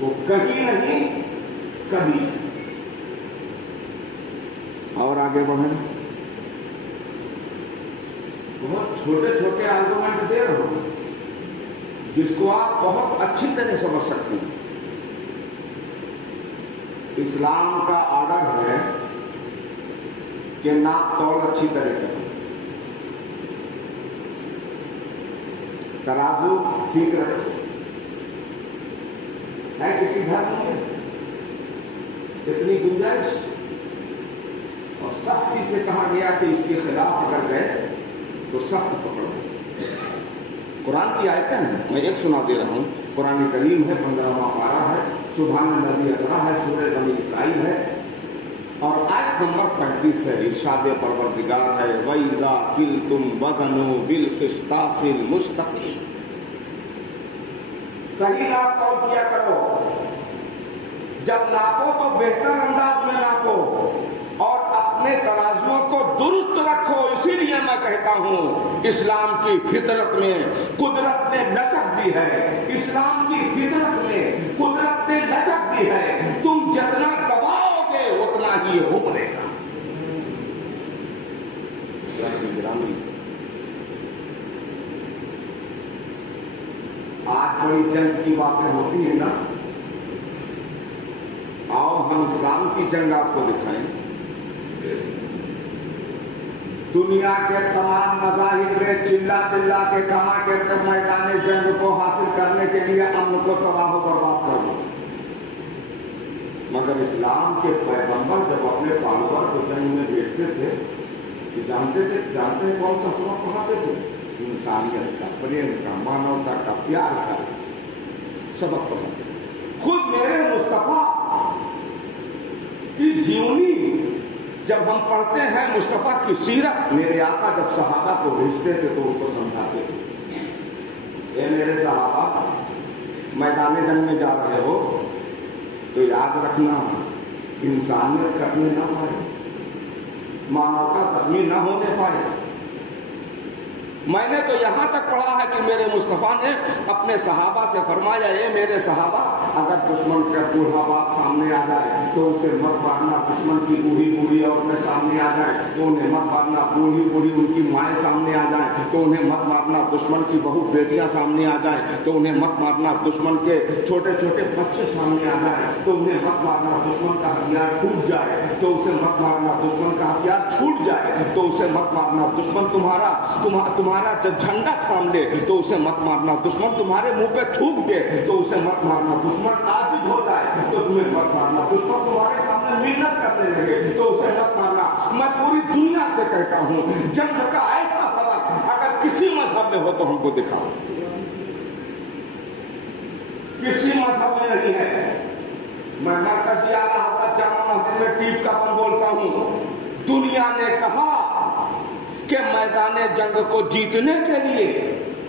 وہ کہیں نہیں کبھی. اور آگے بڑھیں. بہت چھوٹے چھوٹے آرگومنٹ دے رہا ہوں جس کو آپ بہت اچھی طرح سمجھ سکتے ہیں. اسلام کا آرڈر ہے کہ ناپ تول اچھی طرح کرو, ترازو ٹھیک رکھو. ہے کسی دھرم میں اتنی گنجائش؟ اور سختی سے کہا گیا کہ اس کے خلاف اگر گئے تو سخت پکڑو. قرآن کی آیتیں ہیں, میں ایک سنا دے رہا ہوں. قرآن کریم ہے, 15واں پارہ ہے, سبحان الذی اسریٰ ہے, سورہ بنی اسرائیل ہے, اور آیت نمبر 35 ہے. ارشاد پروردگار ہے, وَإِذَا قِلْتُمْ وَزَنُوا بِالْقِسْطَاسِ الْمُسْتَقِيمِ. صحیح ناپ تول کیا کرو. جب ناپو تو بہتر انداز میں ناپو اور اپنے ترازوؤں کو درست رکھو. اسی لیے میں کہتا ہوں اسلام کی فطرت میں قدرت نے لچک دی ہے. اسلام کی فطرت میں قدرت نے لچک دی ہے. تم جتنا دباؤ گے اتنا ہی ابھرے گا. آج بڑی جنگ کی باتیں ہوتی ہیں نا. آؤ ہم اسلام کی جنگ آپ کو دکھائیں. دنیا کے تمام مذاہب میں چلا چلا کے کہا کہ تم میدان جنگ کو حاصل کرنے کے لیے امن کو تباہ و برباد کر دو. مگر اسلام کے پیغمبر جب اپنے فالوور کو جنگ میں بھیجتے تھے کہ جانتے ہیں کون سا سبق پڑھاتے تھے؟ انسانیت کا, پریم کا, مانوتا کا, پیار کا سبق پڑھاتے تھے. خود میرے مصطفیٰ کی جیونی جب ہم پڑھتے ہیں, مصطفیٰ کی سیرت, میرے آقا جب صحابہ کو بھیجتے تھے تو ان کو سمجھاتے تھے, اے میرے صحابہ میدان جنگ میں جا رہے ہو تو یاد رکھنا انسانیت کٹنے نہ پائے, مانوتا زخمی نہ ہونے پائے. میں نے تو یہاں تک پڑھا ہے کہ میرے مصطفیٰ نے اپنے صحابہ سے فرمایا, اے میرے صحابہ اگر دشمن کا بوڑھا باپ سامنے آ جائے تو اسے مت مارنا. دشمن کی بوڑھی عورتیں سامنے آ جائیں تو انہیں مت مارنا. بوڑھی ان کی مائیں سامنے آ جائیں تو انہیں مت مارنا. دشمن کی بہو بیٹیاں سامنے آ جائیں تو انہیں مت مارنا. دشمن کے چھوٹے چھوٹے بچے سامنے آ جائیں تو انہیں مت مارنا. دشمن کا ہتھیار ٹوٹ جائے تو اسے مت مارنا. دشمن کا ہتھیار چھوٹ جائے تو اسے مت مارنا. دشمن تمہارا جھنڈا تھام لے تو اسے مت مارنا. دشمن تمہارے منہ پہ تھوک دے تو اسے مت مارنا. دشمن عاجز ہو جائے تو تمہیں مت مارنا. دشمن تمہارے سامنے منت کرنے لگے تو اسے مت مارنا. میں پوری دنیا سے کہتا ہوں جنگ کا ایسا سبق اگر کسی مذہب میں ہو تو ہم کو دکھاؤ. کسی مذہب میں نہیں ہے. میں مرکزی اعلیٰ حضرت جامع مسجد میں ٹیپ کا بم بولتا ہوں. دنیا نے کہا کہ میدان جنگ کو جیتنے کے لیے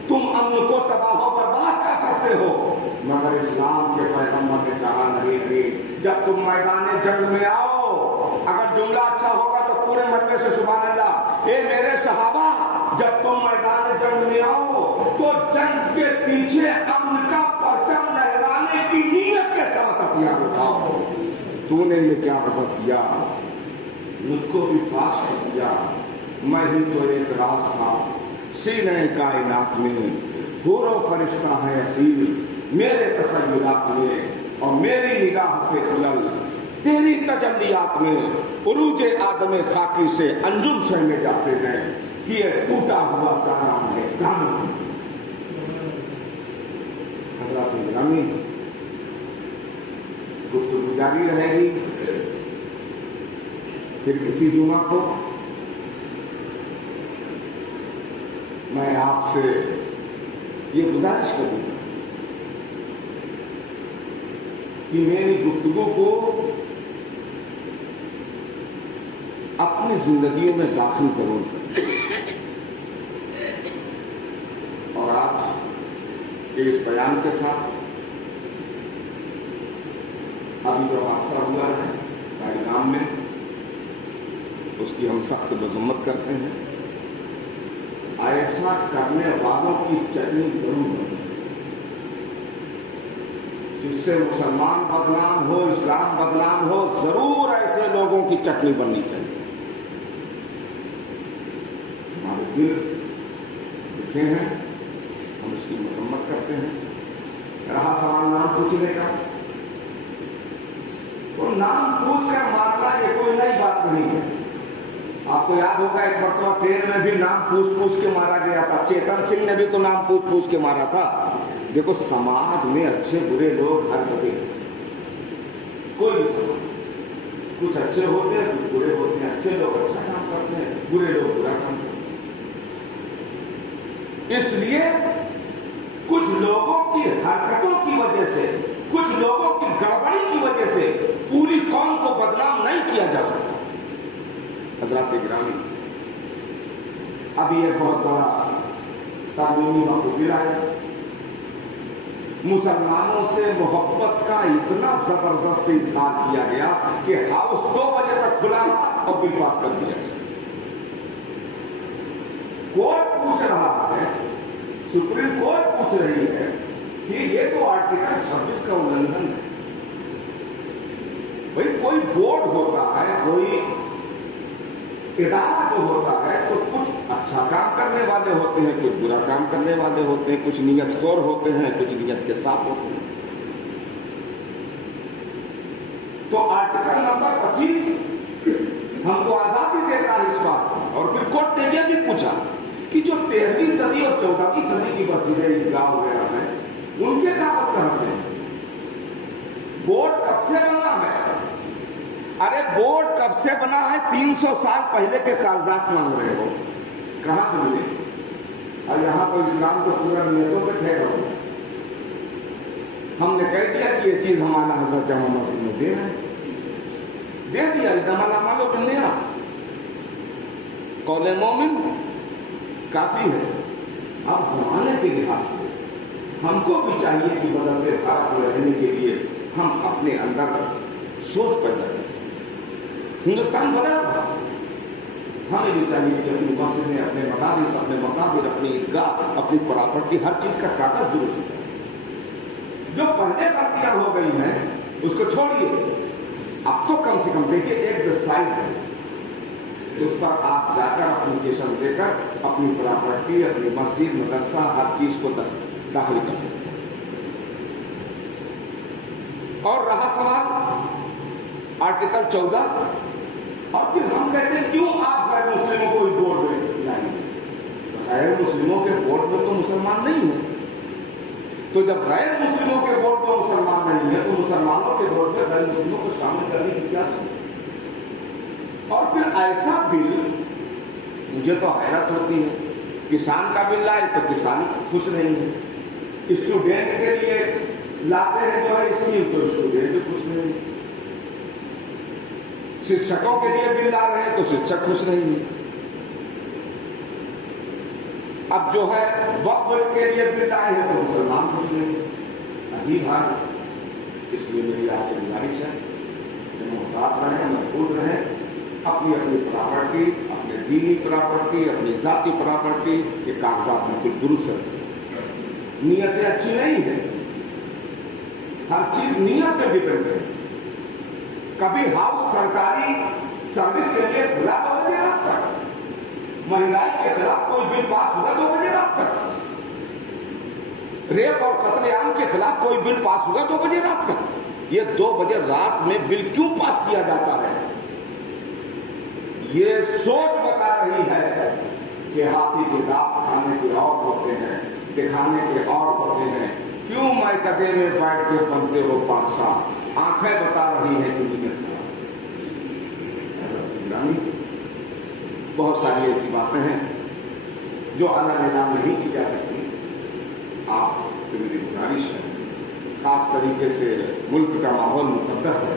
تم امن کو تباہ و برباد کر سکتے ہو, مگر اسلام کے پیغمبر نے کہا نہیں. جب تم میدان جنگ میں آؤ, اگر جملہ اچھا ہوگا تو پورے مکے سے سبحان اللہ. اے میرے صحابہ جب تم میدان جنگ میں آؤ تو جنگ کے پیچھے امن کا پرچم لہرانے کی نیت کے ساتھ ہتھیار اٹھاؤ. تو نے یہ کیا غضب کیا, مجھ کو بھی فاش کر دیا. میں ہی تو ایک راز تھا سینہ کائنات میں, حور و فرشتہ ہے اصیل میرے تخیلات میں, اور میری نگاہ سے خلل تیری تجلیات میں. عروج آدم خاکی سے انجم شہنے جاتے ہیں کہ یہ ٹوٹا ہوا تارا ہے گانا. حضرات گرامی, گفتگو جاری رہے گی. پھر کسی جمعہ کو میں آپ سے یہ گزارش کروں گا کہ میری گفتگو کو اپنی زندگیوں میں داخل ضرور کریں. اور آج کے اس بیان کے ساتھ ابھی جو حادثہ ہوا ہے پہلگام میں, اس کی ہم سخت مذمت کرتے ہیں. ایسا کرنے والوں کی چٹنی ضرور بنے. جس سے مسلمان بدنام ہو، اسلام بدنام ہو، ضرور ایسے لوگوں کی چٹنی بننی چاہیے. ہمارے دل لکھے ہیں، ہم اس کی مذمت کرتے ہیں. رہا سوال نام پوچھنے کا، تو نام پوچھ کر مارنا یہ کوئی نئی بات نہیں ہے. آپ کو یاد ہوگا ایک مرتبہ ٹرین میں بھی نام پوچھ کے مارا گیا تھا. چیتن سنگھ نے بھی تو نام پوچھ کے مارا تھا. دیکھو سماج میں اچھے برے لوگ ہر جگہ، کوئی بھی سماج، کچھ اچھے ہوتے ہیں کچھ برے ہوتے ہیں. اچھے لوگ اچھا کام کرتے ہیں، برے لوگ برا کام کرتے ہیں. اس لیے کچھ لوگوں کی حرکتوں کی وجہ سے، کچھ لوگوں کی گڑبڑی کی وجہ سے پوری قوم کو بدنام نہیں کیا جا سکتا. حضرات گرامی، ابھی ایک بہت بڑا قانونی مفہوم آیا. مسلمانوں سے محبت کا اتنا زبردست اظہار کیا گیا کہ ہاؤس 2 بجے تک کھلا رہا اور بل پاس کر دیا گیا. کورٹ پوچھ رہا ہے، سپریم کورٹ پوچھ رہی ہے کہ یہ تو آرٹیکل 26 کا النگھن ہے. بھائی کوئی بورڈ ہوتا ہے، کوئی ادارہ جو ہوتا ہے تو کچھ اچھا کام کرنے والے ہوتے ہیں، کچھ برا کام کرنے والے ہوتے ہیں، کچھ نیت خور ہوتے ہیں، کچھ نیت کے صاف ہوتے ہیں. تو آرٹیکل نمبر 25 ہم کو آزادی دیتا ہے اس بات کی. اور پھر کورٹ نے یہ بھی پوچھا کہ جو 13ویں صدی اور 14ویں صدی کی مسجدیں عیدگاہ وغیرہ ہیں ان کے کاغذ کہاں سے ہیں؟ بورڈ کب سے بنا ہے؟ ارے بورڈ کب سے بنا ہے؟ 300 سال پہلے کے کاغذات مانگ رہے ہو، کہاں سے ملے؟ اور یہاں تو اسلام کو پورا نیتوں پہ ٹھہرا ہو. ہم نے کہہ دیا کہ یہ چیز ہمارا حضرت جامع مسجد میں دے دیا. جمالہ مالو بنیا قول مومن کافی ہے. اب زمانے کے لحاظ سے ہم کو بھی چاہیے کہ بدلتے بھارت میں رہنے کے لیے ہم اپنے اندر سوچ پیدا کریں. ہندوستان بدل رہا، ہمیں بھی چاہیے کہ اپنی مسجدیں، اپنے مدارس، اپنے مقابر، اپنی عیدگاہ، اپنی پراپرٹی، ہر چیز کا کاغذ درست کریں. جو پہلے غلطیاں ہو گئی ہیں اس کو چھوڑیے. اب تو کم سے کم دیکھیے ایک ویب سائٹ ہے، اس پر آپ جا کر اپلیکیشن دے کر اپنی پراپرٹی، اپنی مسجد، مدرسہ، ہر چیز کو داخل کر سکتے ہیں. اور رہا سوال آرٹیکل 14، اور پھر ہم کہتے ہیں کیوں آپ غیر مسلموں کو اس بورڈ میں لائیں گے؟ غیر مسلموں کے بورڈ میں تو مسلمان نہیں ہیں. تو جب غیر مسلموں کے بورڈ میں مسلمان نہیں ہے تو مسلمانوں کے بورڈ میں غیر مسلموں کو شامل کرنے کی کیا ضرورت؟ اور پھر ایسا بل، مجھے تو حیرت ہوتی ہے، کسان کا بل لائے تو کسان خوش نہیں ہے، اسٹوڈینٹ کے لیے لاتے ہیں جو ہے اسکیم تو اسٹوڈینٹ بھی خوش نہیں ہے، شکشکوں کے لیے بل لا رہے ہیں تو شکشک خوش نہیں ہے. اب جو ہے وقف کے لیے بل لائے ہیں تو مسلمان خوش نہیں ہے. عجیب حال. اس لیے میری آپ سے گزارش ہے کہ محتاط رہیں، محفوظ رہیں. اپنی اپنی پراپرٹی، اپنے دینی پراپرٹی، اپنی ذاتی پراپرٹی کے کاغذات بالکل درست رکھیں. نیتیں اچھی نہیں ہیں، ہر چیز نیت پہ ڈپینڈ ہے. کبھی ہاؤس سرکاری سروس کے لیے کھلا 2 بجے رات تک، مہنگائی کے خلاف کوئی بل پاس ہوا 2 بجے رات تک، ریپ اور قتل عام کے خلاف کوئی بل پاس ہوا 2 بجے رات تک. یہ 2 بجے رات میں بل کیوں پاس کیا جاتا ہے؟ یہ سوچ بتا رہی ہے کہ ہاتھی کے دانت کھانے کے اور ہوتے ہیں، دکھانے کے اور ہوتے ہیں. کیوں میں کدے میں بیٹھ کے بنتے ہو بادشاہ؟ آنکھیں بتا رہی ہیں کہ نیت خراب. بہت ساری ایسی باتیں ہیں جو اعلیٰ نظام نہیں کی جا سکتی. آپ سے میری گزارش ہے، خاص طریقے سے ملک کا ماحول مقدر ہے،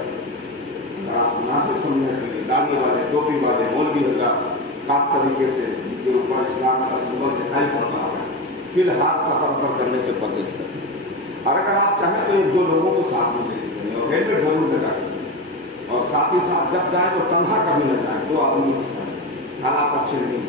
اگر آپ مناسب سمجھنے کے لیے داڑھی والے، ٹوپی والے، مولوی حضرات خاص طریقے سے جن کے اوپر اسلام کا سمبل دکھائی پڑ رہا ہے، فی الحال سفر کرنے سے پرہیز کریں. اور اگر آپ چاہیں تو 1-2 لوگوں کو ساتھ میں لے کے اور ہیلمٹ ضرور لگا دیں، اور ساتھ ہی ساتھ جب جائیں تو تنہا کبھی نہ جائیں. 2 آدمی کے ساتھ حالات اچھے نہیں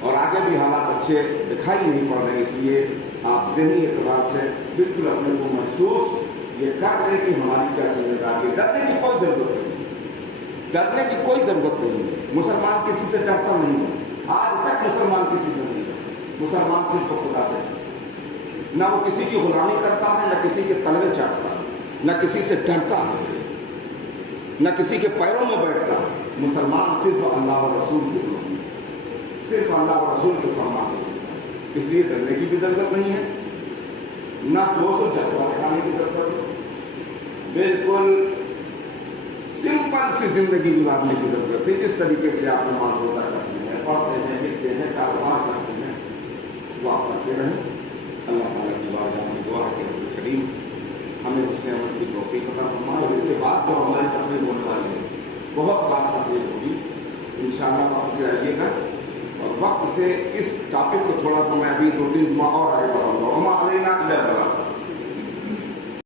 اور آگے بھی حالات اچھے دکھائی نہیں پڑ رہے. اس لیے آپ ذہنی اعتبار سے بالکل اپنے کو محسوس یہ کر لے کہ ہماری کیا ذمہ داری ہے. ڈرنے کی کوئی ضرورت نہیں، ڈرنے کی کوئی ضرورت نہیں ہے. مسلمان کسی سے ڈرتا نہیں ہے. آج تک مسلمان کسی سے نہیں ڈرتا. مسلمان صرف خدا سے ڈرتا. نہ وہ کسی کی غلامی کرتا ہے، نہ کسی کے تلوے چاٹتا ہے، نہ کسی سے ڈرتا ہے، نہ کسی کے پیروں میں بیٹھتا ہے. مسلمان صرف اللہ و رسول کی غلامی، صرف اللہ و رسول کے فرمان. اس لیے ڈرنے کی بھی ضرورت نہیں ہے، نہ جوش و جذبہ دکھانے کی ضرورت ہے. بالکل سمپل سی زندگی گزارنے کی ضرورت ہے. جس طریقے سے آپ نماز روزہ کرتے ہیں، پڑھتے ہیں، لکھتے ہیں، کاروبار کرتے ہیں، وہ آپ کرتے رہیں. اللہ تعالیٰ کی بارگاہ میں دعا ہے کہ رب کریم ہمیں حسن عمل کی توفیق عطا فرمائے. اور اس کے بعد جو ہماری تقریر ہونے والی ہے بہت خاص تقریر ہوگی. انشاءاللہ وقت سے آئیے گا، اور وقت سے اس ٹاپک کو تھوڑا سا میں ابھی 2-3 جمعہ اور آگے بڑھاؤں گا. وما علینا الا البلاغ.